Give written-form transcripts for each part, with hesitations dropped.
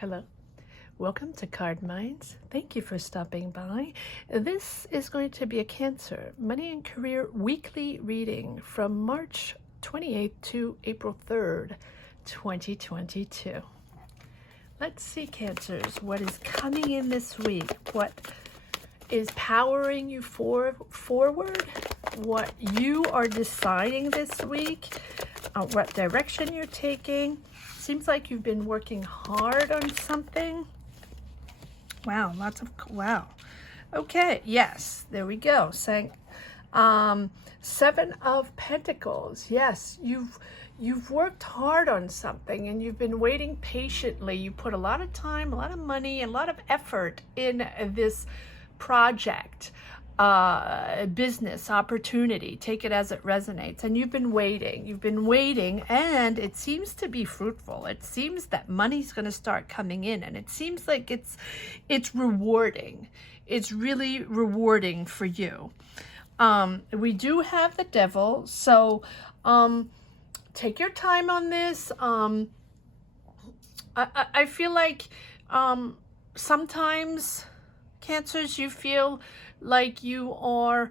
Hello, welcome to Card Minds. Thank you for stopping by. This is going to be a Cancer Money and Career weekly reading from March 28th to April 3rd, 2022. Let's see, Cancers, what is coming in this week? What is powering you forward? What you are deciding this week? What direction you're taking? Seems like you've been working hard on something. Wow, wow. Okay, yes, there we go. Saying Seven of Pentacles. Yes, you've worked hard on something and you've been waiting patiently. You put a lot of time, a lot of money, a lot of effort in this project, business opportunity. Take it as it resonates. And you've been waiting, and it seems to be fruitful. It seems that money's going to start coming in, and it seems like it's rewarding. It's really rewarding for you. We do have the Devil, so take your time on this. I feel like sometimes, Cancers, you feel like you are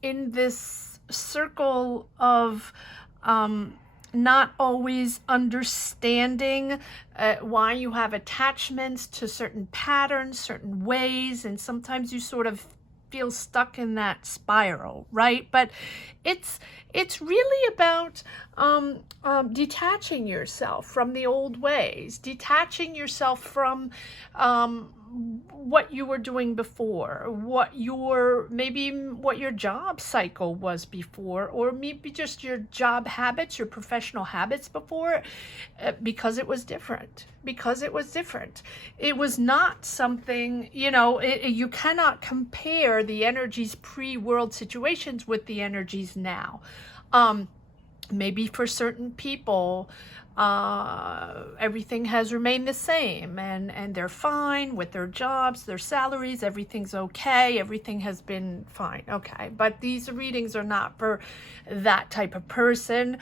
in this circle of not always understanding why you have attachments to certain patterns, certain ways, and sometimes you sort of feel stuck in that spiral, right? But it's really about detaching yourself from the old ways, detaching yourself from what you were doing before, what your job cycle was before, or maybe just your job habits, your professional habits before, because it was different. It was not something, you cannot compare the energies pre-world situations with the energies now. Maybe for certain people, everything has remained the same and they're fine with their jobs, their salaries, everything's okay, everything has been fine. Okay, but these readings are not for that type of person.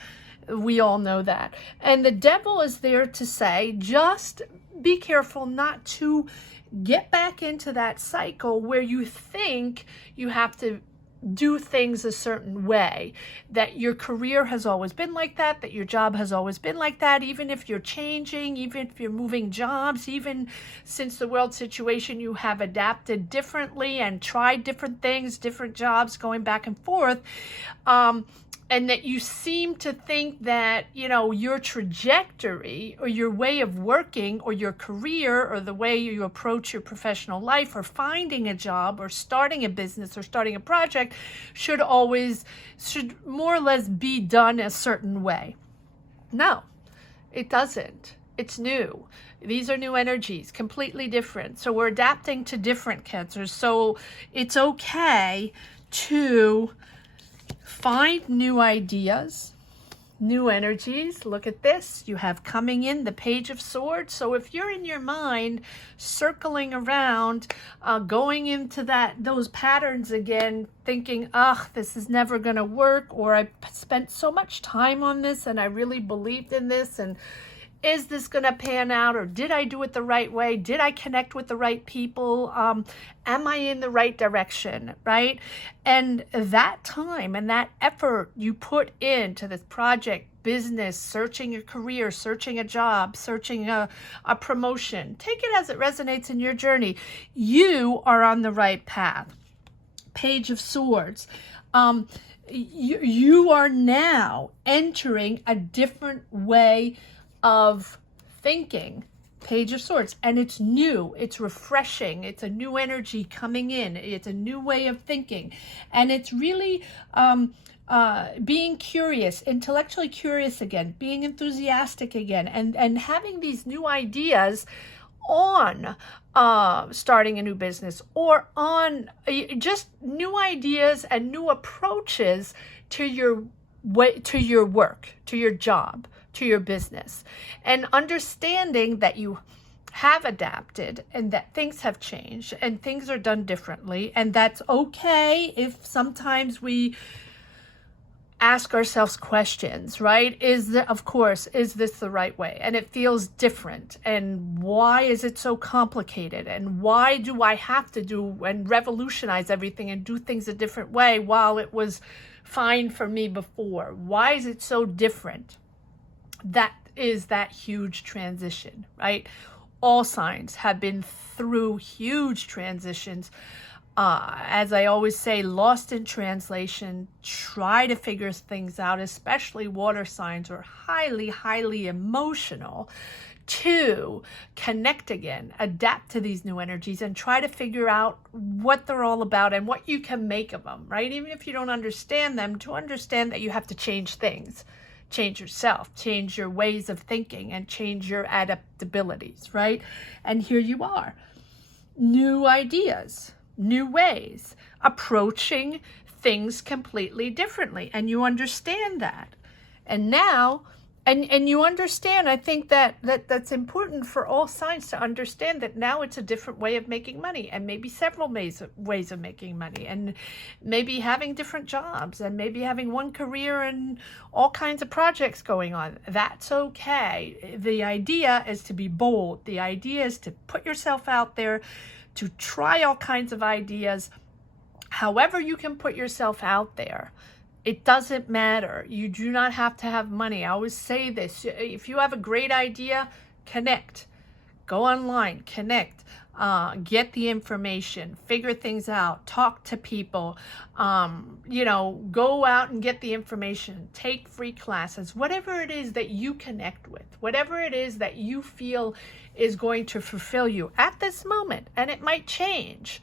We all know that. And the Devil is there to say, just be careful not to get back into that cycle where you think you have to do things a certain way, that your career has always been like that, that your job has always been like that, even if you're changing, even if you're moving jobs, even since the world situation, you have adapted differently and tried different things, different jobs, going back and forth. And that you seem to think that, your trajectory or your way of working or your career or the way you approach your professional life or finding a job or starting a business or starting a project should more or less be done a certain way. No, it doesn't. It's new. These are new energies, completely different. So we're adapting to different Cancers. So it's okay to find new ideas, new energies. Look at this. You have coming in the Page of Swords. So if you're in your mind circling around, going into those patterns again, thinking, this is never going to work, or I spent so much time on this and I really believed in this, and is this going to pan out, or did I do it the right way? Did I connect with the right people? Am I in the right direction, right? And that time and that effort you put into this project, business, searching your career, searching a job, searching a promotion, take it as it resonates in your journey. You are on the right path. Page of Swords. You are now entering a different way of thinking. Page of Swords, and it's new, it's refreshing, it's a new energy coming in, it's a new way of thinking, and it's really being curious, intellectually curious again, being enthusiastic again, and having these new ideas on starting a new business, or on just new ideas and new approaches to your work, to your job, to your business, and understanding that you have adapted and that things have changed and things are done differently, and that's okay if sometimes we ask ourselves questions, right? Of course, is this the right way? And it feels different. And why is it so complicated? And why do I have to do and revolutionize everything and do things a different way while it was fine for me before? Why is it so different? That is that huge transition, right? All signs have been through huge transitions. As I always say, lost in translation, try to figure things out, especially water signs are highly, highly emotional, to connect again, adapt to these new energies and try to figure out what they're all about and what you can make of them, right? Even if you don't understand them, to understand that you have to change things, change yourself, change your ways of thinking, and change your adaptabilities, right? And here you are, new ideas, new ways, approaching things completely differently. And you understand that. And now, and you understand, I think that's important for all signs to understand that now it's a different way of making money, and maybe several ways of making money, and maybe having different jobs, and maybe having one career and all kinds of projects going on. That's okay. The idea is to be bold. The idea is to put yourself out there, to try all kinds of ideas. However you can put yourself out there, it doesn't matter. You do not have to have money. I always say this. If you have a great idea, connect. Go online, connect. Get the information, figure things out, talk to people, go out and get the information, take free classes, whatever it is that you connect with, whatever it is that you feel is going to fulfill you at this moment. And it might change,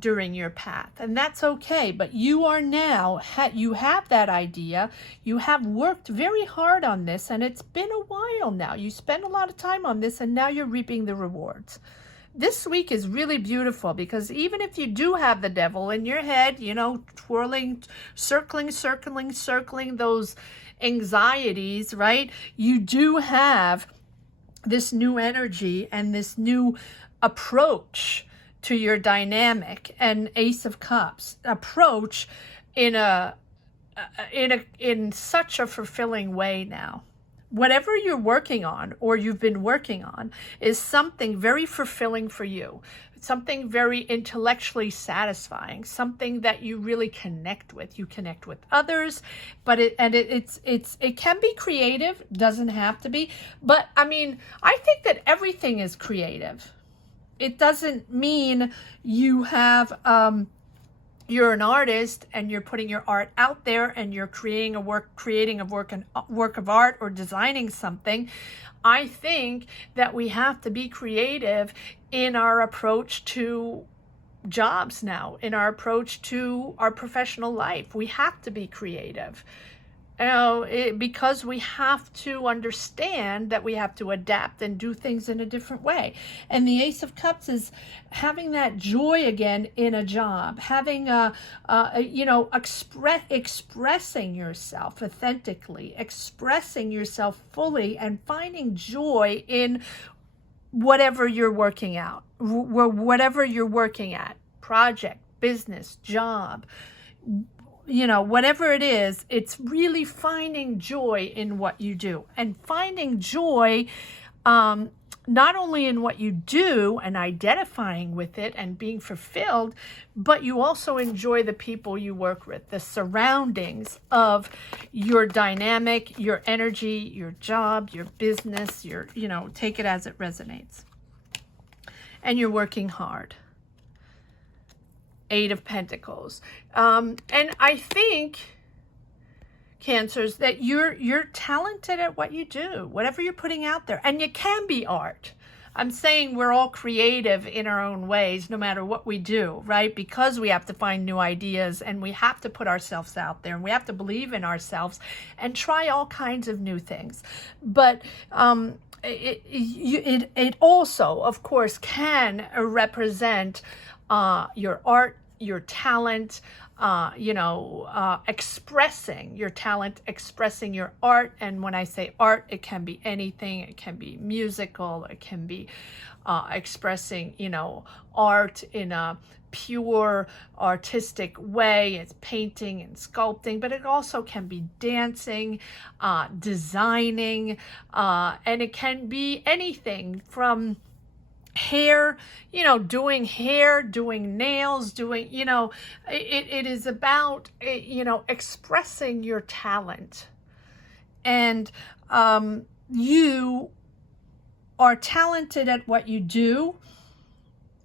during your path, and that's okay. But you are now, you have that idea, you have worked very hard on this, and it's been a while now. You spend a lot of time on this, and now you're reaping the rewards. This week is really beautiful, because even if you do have the devil in your head, twirling, circling those anxieties, right? You do have this new energy and this new approach to your dynamic and Ace of Cups approach in such a fulfilling way now. Whatever you're working on or you've been working on is something very fulfilling for you, something very intellectually satisfying, something that you really connect with. You connect with others, but it can be creative, doesn't have to be. But I think that everything is creative. It doesn't mean you have, you're an artist and you're putting your art out there and you're creating a work of art or designing something. I think that we have to be creative in our approach to jobs now, in our approach to our professional life. We have to be creative. Because we have to understand that we have to adapt and do things in a different way. And the Ace of Cups is having that joy again in a job, having expressing yourself authentically, expressing yourself fully, and finding joy in whatever you're working out, whatever you're working at, project, business, job, whatever it is, it's really finding joy in what you do, and finding joy not only in what you do and identifying with it and being fulfilled, but you also enjoy the people you work with, the surroundings of your dynamic, your energy, your job, your business, take it as it resonates. And you're working hard. Eight of Pentacles. And I think, Cancers, that you're talented at what you do, whatever you're putting out there. And you can be art. I'm saying we're all creative in our own ways, no matter what we do, right? Because we have to find new ideas, and we have to put ourselves out there, and we have to believe in ourselves and try all kinds of new things. But it also, of course, can represent your art, your talent, expressing your talent, expressing your art. And when I say art, it can be anything. It can be musical. It can be expressing, art in a pure artistic way. It's painting and sculpting, but it also can be dancing, designing, and it can be anything from hair, doing hair, doing nails, doing, it is about, expressing your talent. And you are talented at what you do,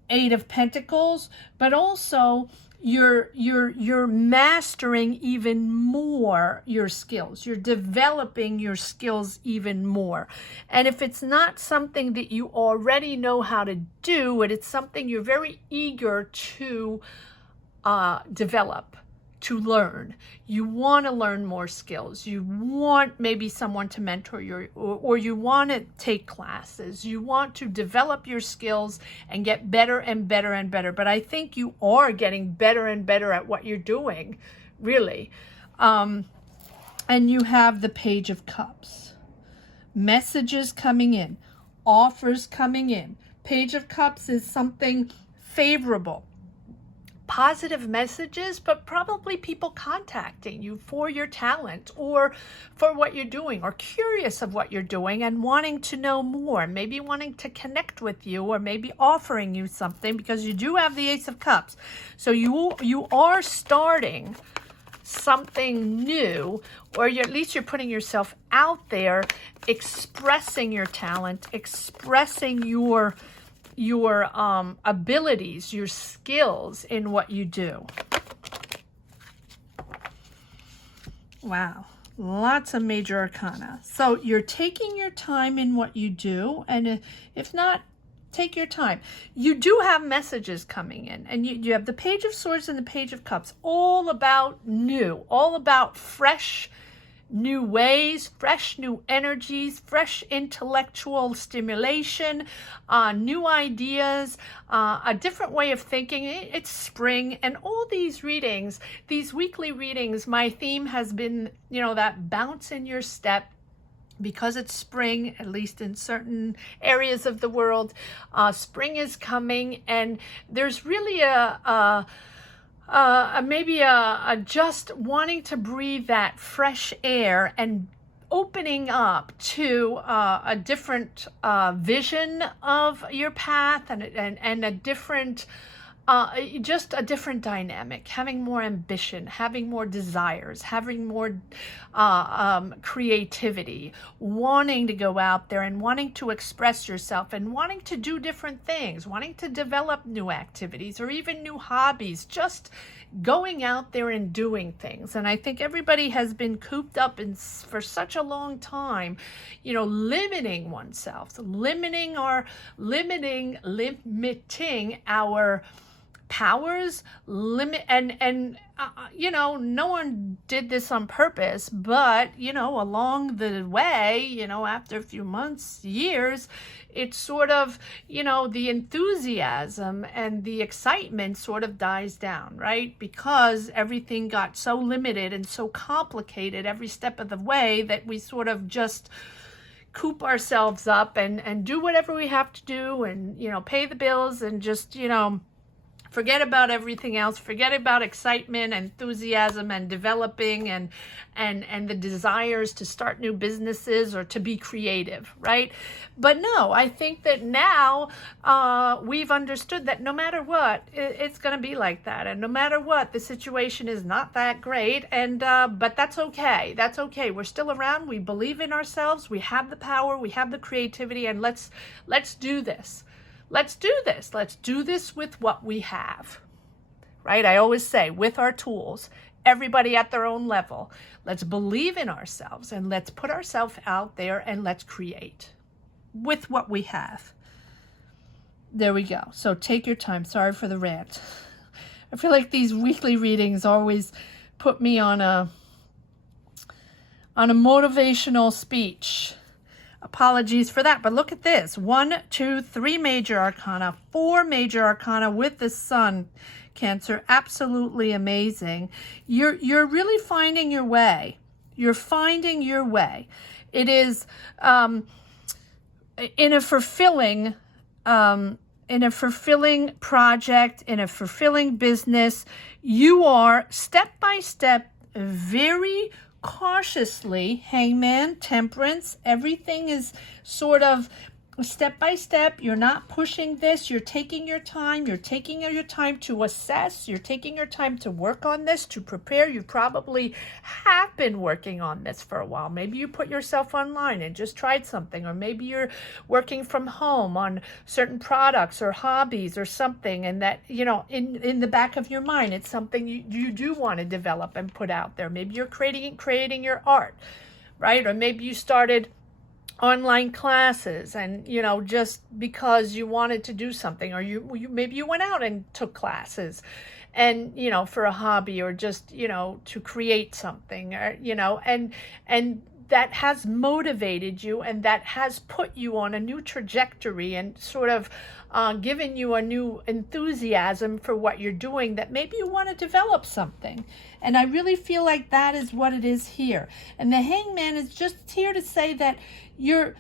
Eight of Pentacles, but also you're mastering even more your skills. You're developing your skills even more. And if it's not something that you already know how to do, and it's something you're very eager to develop, to learn. You want to learn more skills. You want maybe someone to mentor you, or you want to take classes. You want to develop your skills and get better and better and better. But I think you are getting better and better at what you're doing, really. And you have the Page of Cups. Messages coming in, offers coming in. Page of Cups is something favorable. Positive messages, but probably people contacting you for your talent or for what you're doing, or curious of what you're doing and wanting to know more, maybe wanting to connect with you, or maybe offering you something, because you do have the Ace of Cups. So you are starting something new, or at least you're putting yourself out there, expressing your talent, expressing your abilities, your skills in what you do. Wow, lots of major arcana. So you're taking your time in what you do, and if not, take your time. You do have messages coming in, and you have the Page of Swords and the Page of Cups, all about new, all about fresh new ways, fresh new energies, fresh intellectual stimulation, new ideas, a different way of thinking. It's spring, and all these readings, these weekly readings, my theme has been, that bounce in your step, because it's spring, at least in certain areas of the world. Spring is coming, and there's really maybe just wanting to breathe that fresh air and opening up to a different vision of your path, and a different, just a different dynamic, having more ambition, having more desires, having more creativity, wanting to go out there and wanting to express yourself, and wanting to do different things, wanting to develop new activities or even new hobbies, just going out there and doing things. And I think everybody has been cooped up for such a long time, limiting oneself, limiting our powers, and no one did this on purpose, but along the way, after a few months, years, it's sort of, the enthusiasm and the excitement sort of dies down, right? Because everything got so limited and so complicated every step of the way, that we sort of just coop ourselves up and do whatever we have to do, and pay the bills, and just forget about everything else, forget about excitement, enthusiasm, and developing, and the desires to start new businesses or to be creative, right? But no, I think that now we've understood that no matter what, it's going to be like that, and no matter what, the situation is not that great, and but that's okay. That's okay. We're still around. We believe in ourselves. We have the power. We have the creativity, and let's do this. Let's do this. Let's do this with what we have, right? I always say, with our tools, everybody at their own level. Let's believe in ourselves, and let's put ourselves out there, and let's create with what we have. There we go. So take your time. Sorry for the rant. I feel like these weekly readings always put me on a motivational speech. Apologies for that, but look at this. 1, 2, 3 major arcana, 4 major arcana with the sun, Cancer. Absolutely amazing. You're really finding your way. You're finding your way. It is in a fulfilling in a fulfilling project, in a fulfilling business. You are step by step, very cautiously, Hangman, Temperance, everything is sort of step by step. You're not pushing this. You're taking your time. You're taking your time to assess. You're taking your time to work on this, to prepare. You probably have been working on this for a while. Maybe you put yourself online and just tried something, or maybe you're working from home on certain products or hobbies or something, and that, you know, in the back of your mind, it's something you do want to develop and put out there. Maybe you're creating your art, right? Or maybe you started online classes, and, you know, just because you wanted to do something, or you maybe you went out and took classes, and, you know, for a hobby, or just, you know, to create something, or, you know, and that has motivated you, and that has put you on a new trajectory, and sort of given you a new enthusiasm for what you're doing, that maybe you want to develop something. And I really feel like that is what it is here. And the Hangman is just here to say that you're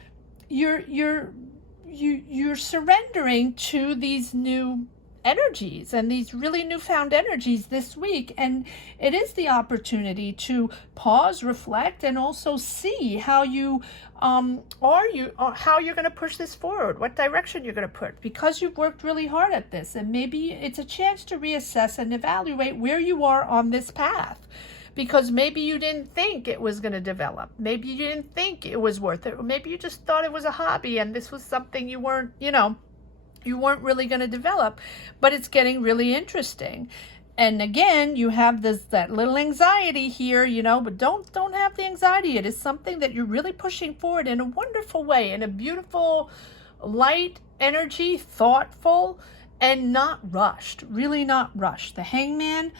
surrendering to these new energies, and these really newfound energies this week, and it is the opportunity to pause, reflect, and also see how how you're going to push this forward, what direction you're going to put, because you've worked really hard at this. And maybe it's a chance to reassess and evaluate where you are on this path, because maybe you didn't think it was going to develop. Maybe you didn't think it was worth it, or maybe you just thought it was a hobby and this was something you weren't, you know, you weren't really going to develop, but it's getting really interesting. And again, you have that little anxiety here, you know, but don't have the anxiety. It is something that you're really pushing forward in a wonderful way, in a beautiful, light energy, thoughtful, and not rushed, really not rushed. The Hangman,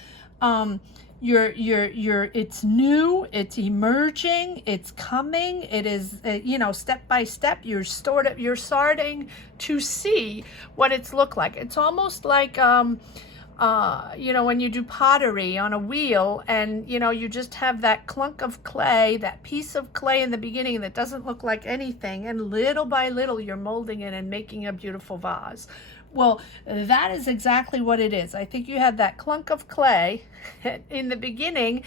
it's new, it's emerging, it's coming, it is, you know, step by step, you're starting to see what it's look like. It's almost like, you know, when you do pottery on a wheel, and, you know, you just have that clunk of clay, that piece of clay in the beginning that doesn't look like anything, and little by little you're molding it and making a beautiful vase. Well, that is exactly what it is. I think you had that clunk of clay in the beginning,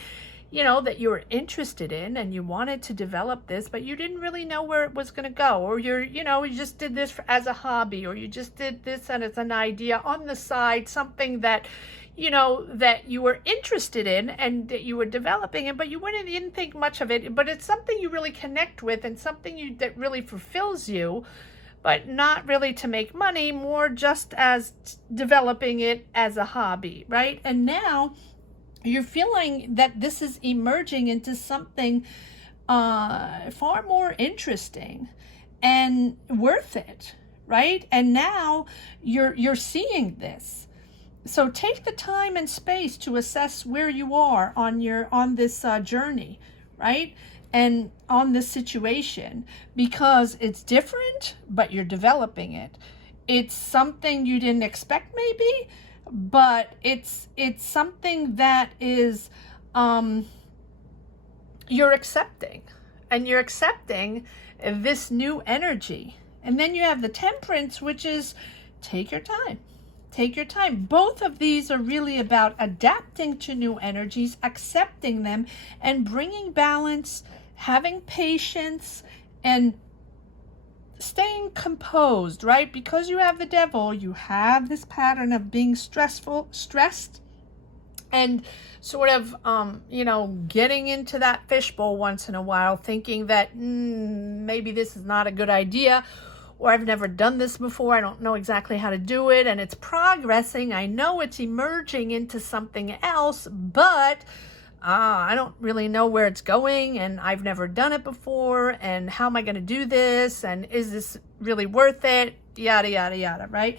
you know, that you were interested in, and you wanted to develop this, but you didn't really know where it was going to go, or you know, you just did this as a hobby, or you just did this and as an idea on the side, something that, you know, that you were interested in and that you were developing it, but you didn't think much of it, but it's something you really connect with, and something that really fulfills you, but not really to make money, more just as developing it as a hobby, right? And now you're feeling that this is emerging into something far more interesting and worth it, right? And now you're seeing this. So take the time and space to assess where you are on this journey, right? And on this situation, because it's different, but you're developing it. It's something you didn't expect, maybe, but it's something that is you're accepting, and you're accepting this new energy. And then you have the Temperance, which is take your time. Take your time. Both of these are really about adapting to new energies, accepting them, and bringing balance, having patience, and staying composed, right? Because you have the Devil, you have this pattern of being stressed, and sort of, you know, getting into that fishbowl once in a while, thinking that maybe this is not a good idea, or I've never done this before, I don't know exactly how to do it, and it's progressing. I know it's emerging into something else, but I don't really know where it's going, and I've never done it before, and how am I going to do this, and is this really worth it, yada, yada, yada, right?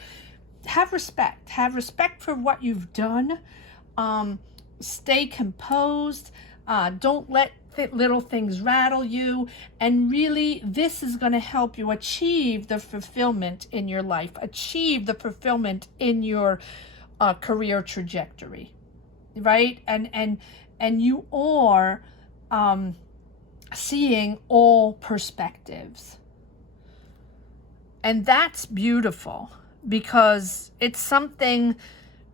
Have respect for what you've done. Stay composed. Don't let little things rattle you, and really this is going to help you achieve the fulfillment in your life, achieve the fulfillment in your career trajectory, right? And you are seeing all perspectives. And that's beautiful. because it's something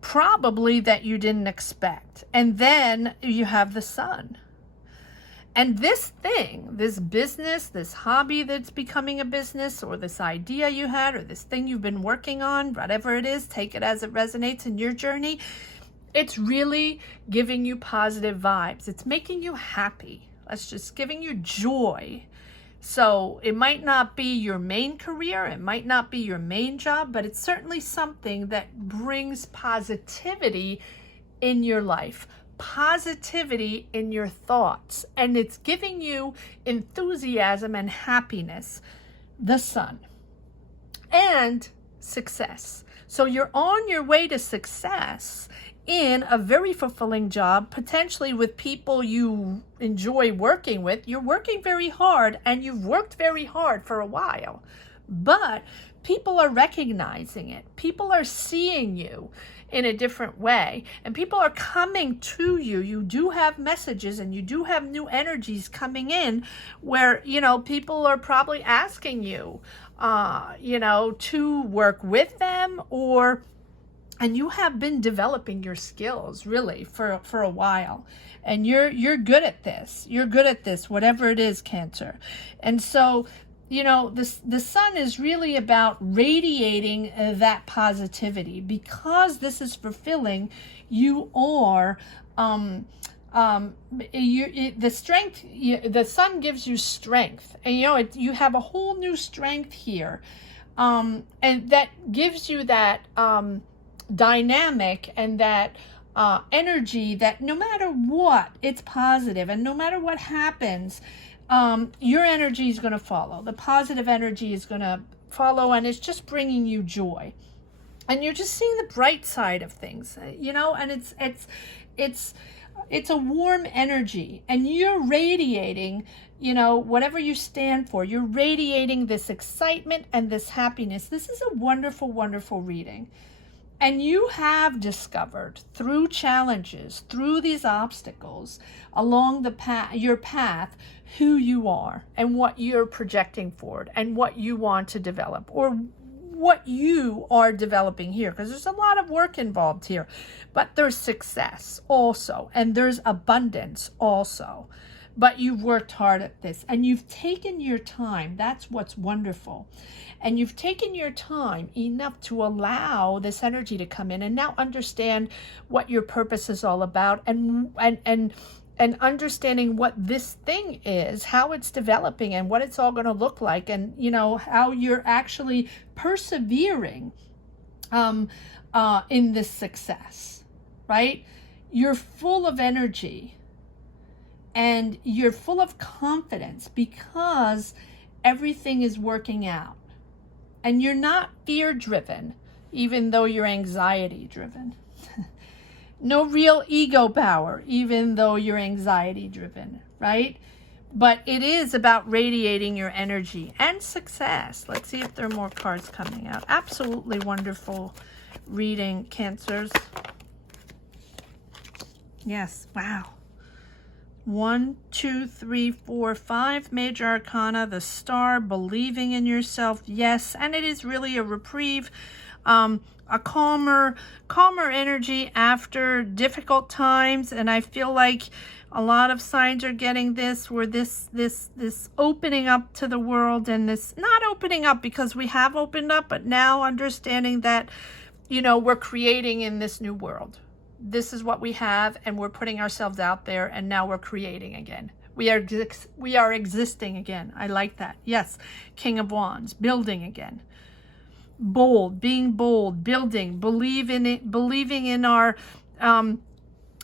probably that you didn't expect. And then you have the Sun. And this thing, this business, this hobby that's becoming a business, or this idea you had, or this thing you've been working on, whatever it is, take it as it resonates in your journey. It's really giving you positive vibes. It's making you happy. It's just giving you joy. So it might not be your main career, it might not be your main job, but it's certainly something that brings positivity in your life, positivity in your thoughts, and it's giving you enthusiasm and happiness. The Sun. And success. So you're on your way to success in a very fulfilling job, potentially with people you enjoy working with. You're working very hard, and you've worked very hard for a while, but people are recognizing it. People are seeing you in a different way, and people are coming to you. You do have messages, and you do have new energies coming in where, you know, people are probably asking you, you know, to work with them, and you have been developing your skills really for a while, and you're good at this. You're good at this, whatever it is, Cancer. And so, you know, the Sun is really about radiating that positivity, because this is fulfilling. You are the strength. The Sun gives you strength, and you know you have a whole new strength here, and that gives you that dynamic and that energy that no matter what, it's positive, and no matter what happens, your energy is going to follow. The positive energy is going to follow, and it's just bringing you joy, and you're just seeing the bright side of things, you know. And it's a warm energy, and you're radiating, you know, whatever you stand for. You're radiating this excitement and this happiness. This is a wonderful, wonderful reading. And you have discovered through challenges, through these obstacles along the path, your path, who you are and what you're projecting forward and what you want to develop, or what you are developing here, because there's a lot of work involved here. But there's success also, and there's abundance also. But you've worked hard at this, and you've taken your time. That's what's wonderful. And you've taken your time enough to allow this energy to come in, and now understand what your purpose is all about, and understanding what this thing is, how it's developing, and what it's all going to look like, and you know how you're actually persevering in this success, right? You're full of energy, and you're full of confidence because everything is working out. And you're not fear-driven, even though you're anxiety-driven. No real ego power, even though you're anxiety-driven, right? But it is about radiating your energy and success. Let's see if there are more cards coming out. Absolutely wonderful reading, Cancers. Yes, wow. 1, 2, 3, 4, 5 major arcana, the Star, believing in yourself. Yes, and it is really a reprieve, a calmer energy after difficult times. And I feel like a lot of signs are getting this, where this opening up to the world, and this not opening up because we have opened up, but now understanding that, you know, we're creating in this new world. This is what we have, and we're putting ourselves out there, and now we're creating again. We are existing again. I like that. Yes, King of Wands, building again. Bold, being bold, building, believing in our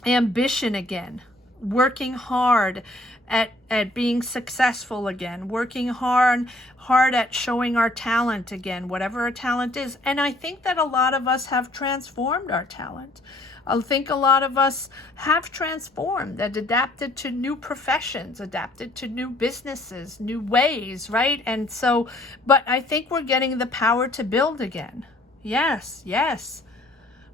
ambition again. Working hard at being successful again. Working hard at showing our talent again, whatever our talent is. And I think that a lot of us have transformed our talent. I think a lot of us have transformed and adapted to new professions, adapted to new businesses, new ways, right? And so, but I think we're getting the power to build again. Yes, yes.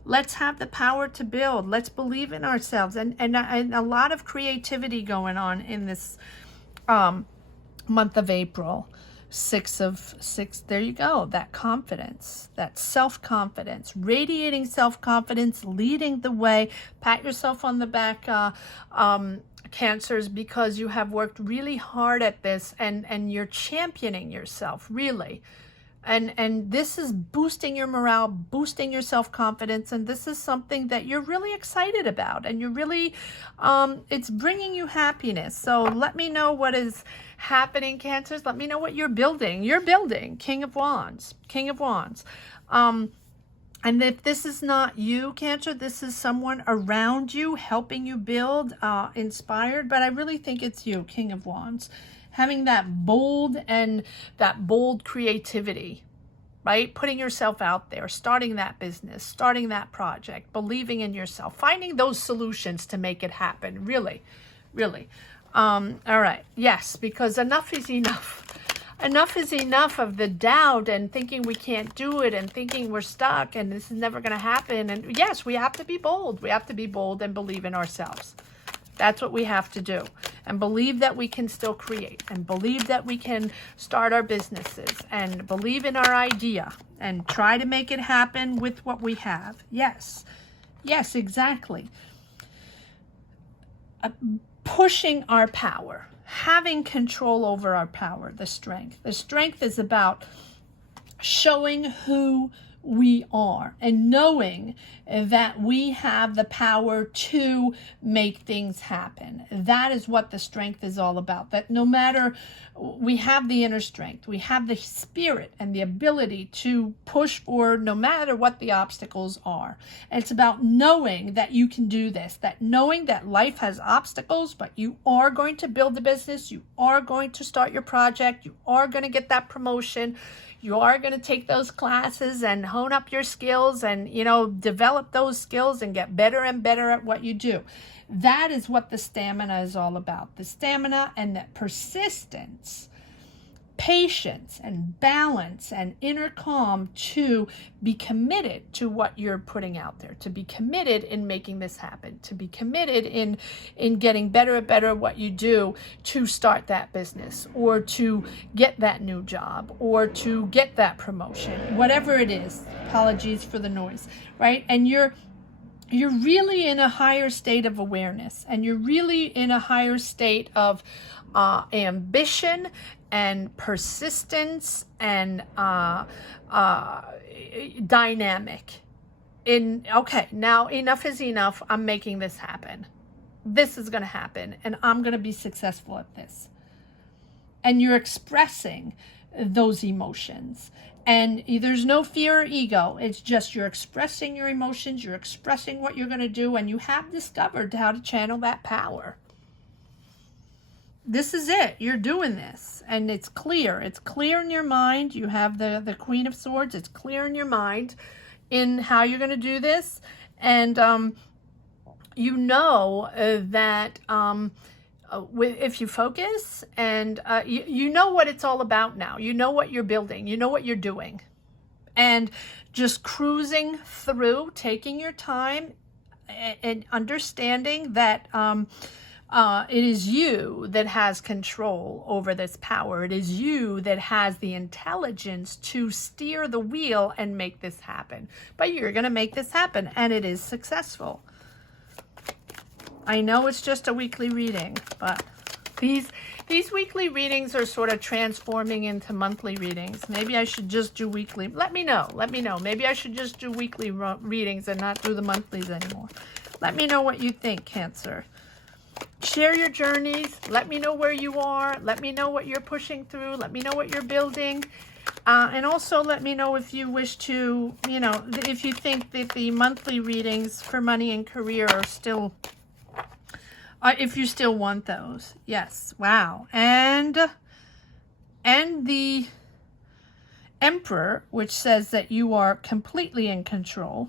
Let's have the power to build. Let's believe in ourselves. And a lot of creativity going on in this month of April. Six, there you go. That confidence, that self-confidence, radiating self-confidence, leading the way. Pat yourself on the back, Cancers, because you have worked really hard at this, and you're championing yourself, really. And this is boosting your morale, boosting your self-confidence, and this is something that you're really excited about, and you're really, it's bringing you happiness. So let me know what is happening, Cancers. Let me know what you're building. You're building. King of Wands. King of Wands. And if this is not you, Cancer, this is someone around you helping you build, inspired, but I really think it's you, King of Wands. Having that bold creativity, right? Putting yourself out there, starting that business, starting that project, believing in yourself, finding those solutions to make it happen. Really, really. All right. Yes, because enough is enough. Enough is enough of the doubt and thinking we can't do it and thinking we're stuck and this is never going to happen. And yes, we have to be bold. We have to be bold and believe in ourselves. That's what we have to do. And believe that we can still create, and believe that we can start our businesses, and believe in our idea and try to make it happen with what we have. Yes. Yes, exactly. Pushing our power, having control over our power, the strength. The strength is about showing who we are and knowing that we have the power to make things happen. That is what the strength is all about. That no matter, we have the inner strength, we have the spirit and the ability to push forward no matter what the obstacles are. And it's about knowing that you can do this, that knowing that life has obstacles, but you are going to build a business, you are going to start your project, you are going to get that promotion, you are going to take those classes and hone up your skills and, you know, develop those skills and get better and better at what you do. That is what the stamina is all about. The stamina and that persistence, patience and balance and inner calm to be committed to what you're putting out there, to be committed in making this happen, to be committed in getting better and better at what you do, to start that business or to get that new job or to get that promotion, whatever it is. Apologies for the noise, right? And you're really in a higher state of awareness, and you're really in a higher state of ambition and persistence and dynamic. Okay, now enough is enough. I'm making this happen. This is going to happen, and I'm going to be successful at this. And you're expressing those emotions. And there's no fear or ego. It's just you're expressing your emotions. You're expressing what you're going to do, and you have discovered how to channel that power. This is it. You're doing this, and it's clear. It's clear in your mind. You have the Queen of Swords. It's clear in your mind in how you're going to do this, and you know that if you focus and you know what it's all about now. You know what you're building. You know what you're doing, and just cruising through, taking your time, and understanding that. It is you that has control over this power. It is you that has the intelligence to steer the wheel and make this happen. But you're going to make this happen, and it is successful. I know it's just a weekly reading, but these weekly readings are sort of transforming into monthly readings. Maybe I should just do weekly. Let me know. Let me know. Maybe I should just do weekly readings and not do the monthlies anymore. Let me know what you think, Cancer. Share your journeys. Let me know where you are. Let me know what you're pushing through. Let me know what you're building. And also let me know if you wish to, you know, if you think that the monthly readings for money and career are still, if you still want those. Yes. Wow. And the Emperor, which says that you are completely in control.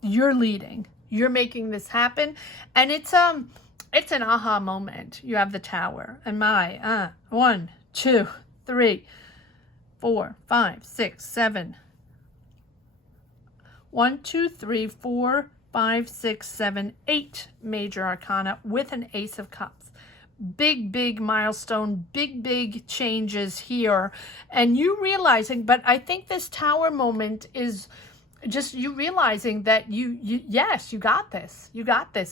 You're leading. You're making this happen. And it's an aha moment. You have the Tower. And 1, 2, 3, 4, 5, 6, 7. 1, 2, 3, 4, 5, 6, 7, 8 major arcana with an Ace of Cups. big milestone, big changes here, and you realizing, but I think this Tower moment is just you realizing that yes, you got this,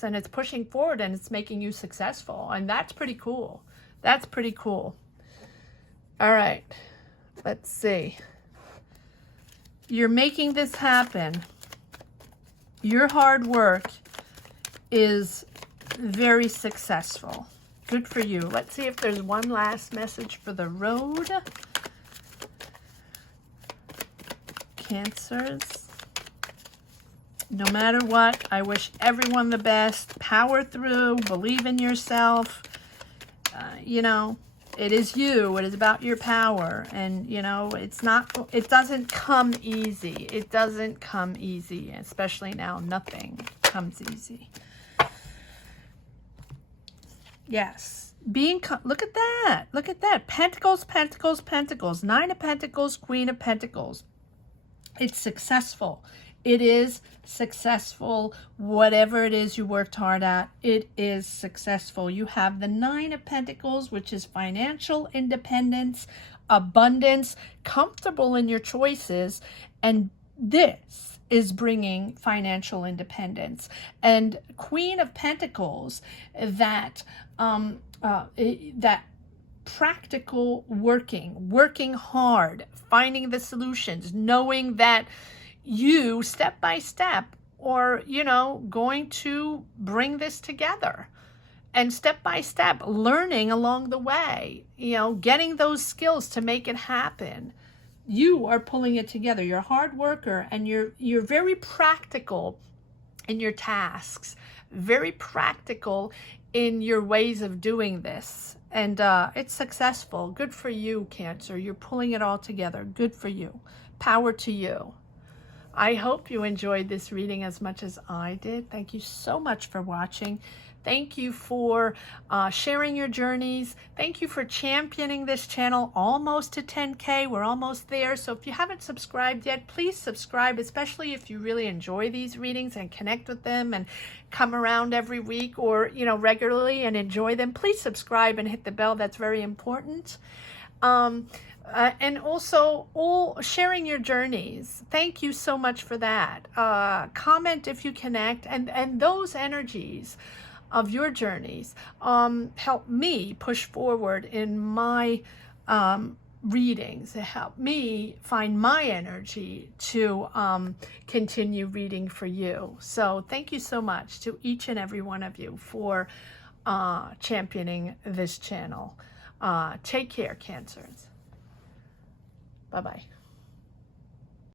and it's pushing forward and it's making you successful, and that's pretty cool. That's pretty cool. All right, let's see. You're making this happen. Your hard work is very successful. Good for you. Let's see if there's one last message for the road. Cancers. No matter what, I wish everyone the best. Power through. Believe in yourself. You know, it is you. It is about your power. And, you know, it doesn't come easy. It doesn't come easy. Especially now, nothing comes easy. Yes. Look at that. Look at that. Pentacles, Pentacles, Pentacles. Nine of Pentacles, Queen of Pentacles. It's successful. It is successful. Whatever it is you worked hard at, it is successful. You have the Nine of Pentacles, which is financial independence, abundance, comfortable in your choices, and this is bringing financial independence. And Queen of Pentacles, that that practical working hard, finding the solutions, knowing that you step by step or, you know, going to bring this together, and step by step learning along the way, you know, getting those skills to make it happen. You are pulling it together. You're a hard worker, and you're very practical in your tasks, very practical in your ways of doing this. And it's successful. Good for you, Cancer. You're pulling it all together. Good for you. Power to you. I hope you enjoyed this reading as much as I did. Thank you so much for watching. Thank you for sharing your journeys. Thank you for championing this channel. Almost to 10K. We're almost there. So if you haven't subscribed yet, please subscribe, especially if you really enjoy these readings and connect with them and come around every week or, you know, regularly and enjoy them. Please subscribe and hit the bell. That's very important. And also all sharing your journeys. Thank you so much for that. Comment if you connect, and those energies of your journeys help me push forward in my readings. It help me find my energy to continue reading for you. So thank you so much to each and every one of you for championing this channel. Take care, Cancers. Bye-bye.